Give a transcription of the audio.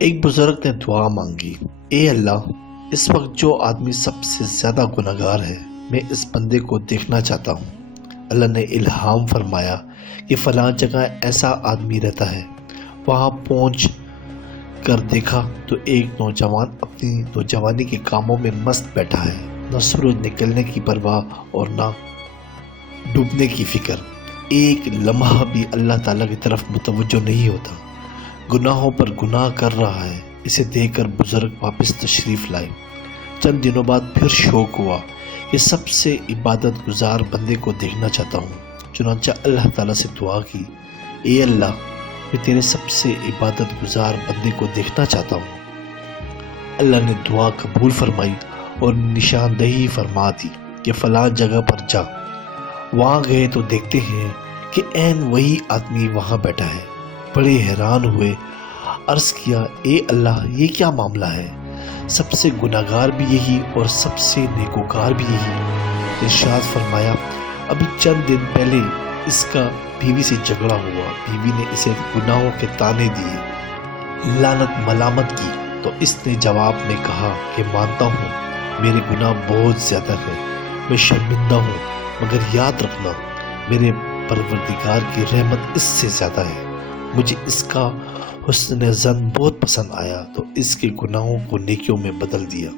ایک بزرگ نے دعا مانگی، اے اللہ، اس وقت جو آدمی سب سے زیادہ گناہگار ہے میں اس بندے کو دیکھنا چاہتا ہوں۔ اللہ نے الہام فرمایا کہ فلاں جگہ ایسا آدمی رہتا ہے۔ وہاں پہنچ کر دیکھا تو ایک نوجوان اپنی نوجوانی کے کاموں میں مست بیٹھا ہے، نہ سورج نکلنے کی پرواہ اور نہ ڈوبنے کی فکر، ایک لمحہ بھی اللہ تعالیٰ کی طرف متوجہ نہیں ہوتا، گناہوں پر گناہ کر رہا ہے۔ اسے دیکھ کر بزرگ واپس تشریف لائے۔ چند دنوں بعد پھر شوق ہوا کہ سب سے عبادت گزار بندے کو دیکھنا چاہتا ہوں۔ چنانچہ اللہ تعالیٰ سے دعا کی، اے اللہ، میں تیرے سب سے عبادت گزار بندے کو دیکھنا چاہتا ہوں۔ اللہ نے دعا قبول فرمائی اور نشاندہی فرما دی کہ فلاں جگہ پر جا۔ وہاں گئے تو دیکھتے ہیں کہ عین وہی آدمی وہاں بیٹھا ہے۔ بڑے حیران ہوئے، عرض کیا، اے اللہ، یہ کیا معاملہ ہے؟ سب سے گناہگار بھی یہی اور سب سے نیکوکار بھی یہی۔ ارشاد فرمایا، ابھی چند دن پہلے اس کا بیوی سے جھگڑا ہوا، بیوی نے اسے گناہوں کے طعنے دیے، لعنت ملامت کی، تو اس نے جواب میں کہا کہ مانتا ہوں میرے گناہ بہت زیادہ ہیں، میں شرمندہ ہوں، مگر یاد رکھنا میرے پروردگار کی رحمت اس سے زیادہ ہے۔ مجھے اس کا حسن ظن بہت پسند آیا تو اس کے گناہوں کو نیکیوں میں بدل دیا۔